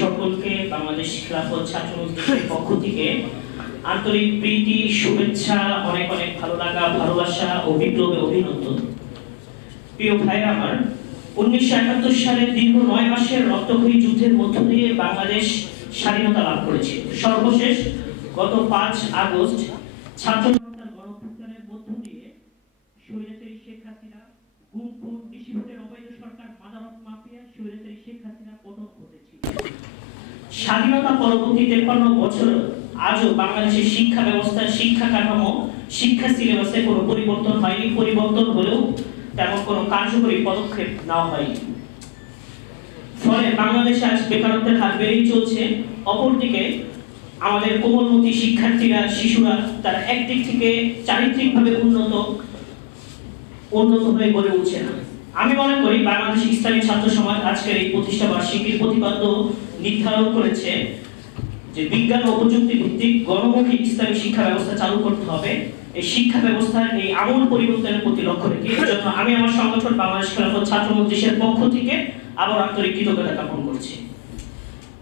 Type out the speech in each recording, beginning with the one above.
সকলকে বাংলাদেশ খেলাফত ছাত্র মজলিসের পক্ষ থেকে আন্তরিক প্রীতি, শুভেচ্ছা, অনেক অনেক ভালো লাগা, ভালোবাসা ও বিপ্লবে অভিনন্দন। প্রিয় ভাইরা আমার, 1971 সালে দীর্ঘ 9 মাসের রক্তক্ষয়ী যুদ্ধের মধ্য দিয়ে বাংলাদেশ স্বাধীনতা লাভ করেছে। সর্বশেষ গত 5 আগস্ট ছাত্র জনতার গণঅভ্যুত্থানের মধ্য দিয়ে স্বৈরাচারী শেখ হাসিনা গুম খুন নিষিদ্ধের অবৈধ সরকার মাদক মাফিয়া স্বৈরাচারী শেখ হাসিনা পতন ঘটেছিল। স্বাধীনতা পরবর্তী 53 বছর আজও বাংলাদেশের শিক্ষা ব্যবস্থা, শিক্ষা কাঠামো, শিক্ষা সিলেবাসে কোনো পরিবর্তন হয়নি। পরিবর্তন হলেও তেমন কোনো কার্যকরী পদক্ষেপ নেওয়া হয়নি। ফলে বাংলাদেশে আজ বেকারত্বের হার বেড়েই চলছে। অপরদিকে আমাদের কোমলমতি শিক্ষার্থীরা, শিশুরা তারা একদিক থেকে চারিত্রিকভাবে উন্নত হয়ে গড়ে উঠছে না। আমি মনে করি বাংলাদেশ ইসলামী ছাত্র সমাজ আজকের এই প্রতিষ্ঠা বার্ষিকীর প্রতিপাদ্য নির্ধারণ করেছে যে বিজ্ঞান ও প্রযুক্তি ভিত্তিক গণমুখী ইসলামী শিক্ষা ব্যবস্থা চালু করতে হবে। এই শিক্ষা ব্যবস্থার এই আমূল পরিবর্তনের প্রতি লক্ষ্য রেখে এর জন্য আমি আমার সংগঠন বাংলাদেশ খেলাফত ছাত্র মজলিসের পক্ষ থেকে আবার আন্তরিক কৃতজ্ঞতা জ্ঞাপন করছি।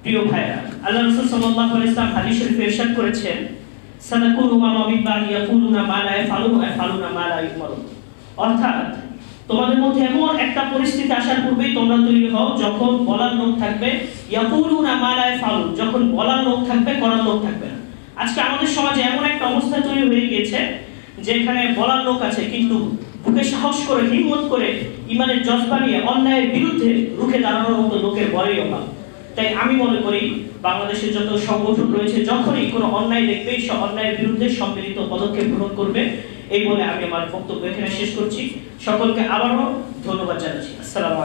প্রিয় ভাইরা, আল্লাহ রাসূল সাল্লাল্লাহু আলাইহি ওয়াসাল্লাম হাদিস শরীফে ইরশাদ করেছেন, সানাকুনু মা মিন বাদি ইয়াকুলুনা মা লা ইয়াফালুনা ওয়া ইয়াফালুনা মা লা ইউমারুন। অর্থাৎ তোমাদের মধ্যে এমন একটা পরিস্থিতি আসার পূর্বেই তোমরা তৈরি হও যখন বলার লোক থাকবে, ইয়াকুলুনা মা লা ইয়াফালুন, যখন বলার লোক থাকবে করার লোক থাকবে না। আজকে আমাদের সমাজে এমন একটা অবস্থা তৈরি হয়ে গিয়েছে যেখানে বলার লোক আছে কিন্তু বুকে সাহস করে, হিম্মত করে, ইমানের জজবা নিয়ে অন্যায়ের বিরুদ্ধে রুখে দাঁড়ানোর মতো লোকের বড়ই অভাব। তাই আমি মনে করি বাংলাদেশের যত সংগঠন রয়েছে যখনই কোনো অন্যায় দেখবে সে অন্যায়ের বিরুদ্ধে সম্মিলিত পদক্ষেপ গ্রহণ করবে। এই বলে আমি আমার বক্তব্য এখানে শেষ করছি। সকলকে আবারও ধন্যবাদ জানাচ্ছি। আসসালামু আলাইকুম।